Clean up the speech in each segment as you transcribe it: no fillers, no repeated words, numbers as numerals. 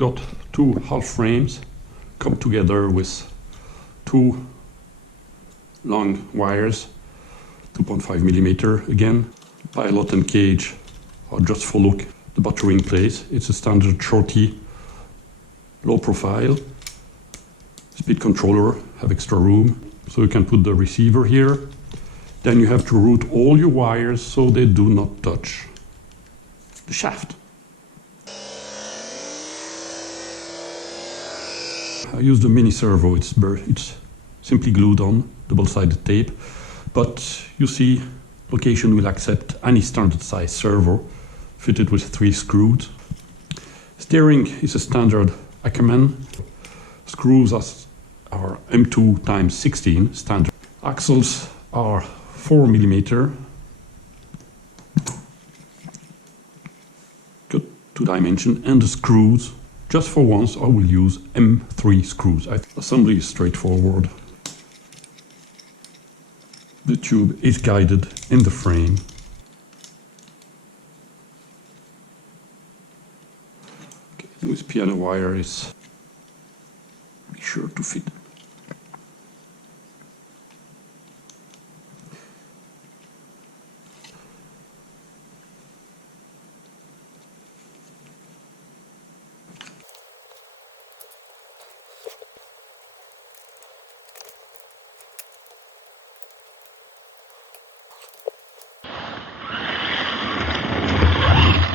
got two half frames come together with two long wires, 2.5 millimeter again. Pilot and cage are just for look. The battery in place. It's a standard shorty, low profile. Speed controller, have extra room, so you can put the receiver here. Then you have to route all your wires so they do not touch the shaft. I used a mini servo. It's simply glued on, double-sided tape. But you see, location will accept any standard size servo fitted with 3 screws. Steering is a standard Ackerman. Screws are M2 x 16 standard. Axles are 4 millimeter. Good 2 dimension, and the screws, just for once I will use M3 screws. Assembly is straightforward. The tube is guided in the frame. Okay, this piano wire is be sure to fit.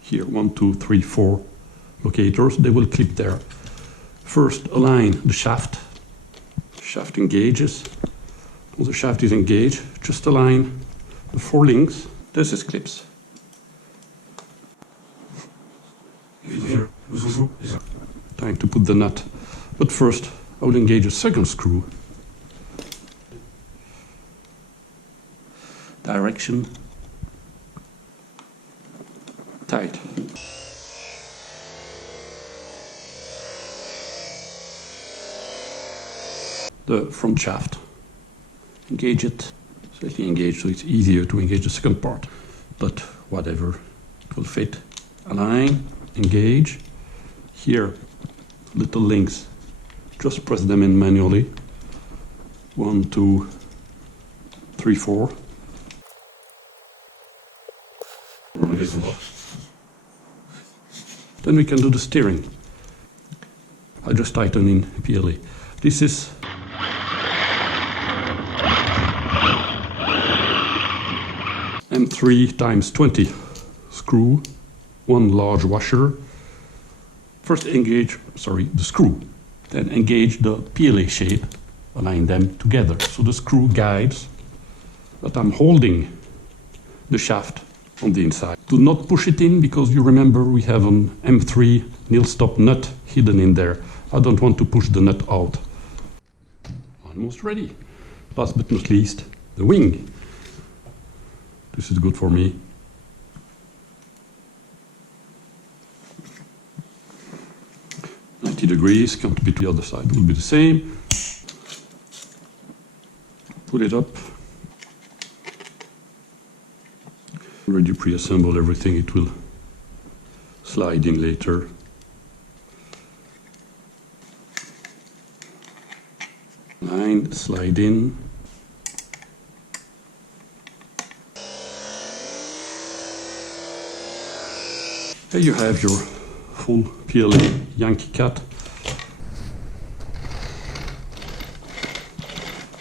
Here, 1, 2, 3, 4 locators, they will clip there. First, align the shaft. Shaft engages. Once the shaft is engaged, just align the 4 links. This is clips. Time to put the nut. But first, I will engage a second screw. Direction. Tight. The front shaft. Engage it. Slightly engaged, so it's easier to engage the second part. But whatever, it will fit. Align, engage. Here, little links. Just press them in manually. 1, 2, 3, 4. Then we can do the steering. I just tighten in PLA. This is M3 x 20 screw, 1 large washer. First engage, the screw. Then engage the PLA shape, align them together. So the screw guides, but I'm holding the shaft on the inside. Do not push it in, because you remember we have an M3 nil stop nut hidden in there. I don't want to push the nut out. Almost ready. Last but not least, the wing. This is good for me. Degrees, come to be to the other side, will be the same. Put it up. Already pre-assemble everything, it will slide in later. Line, slide in. There you have your full PLA YankiCat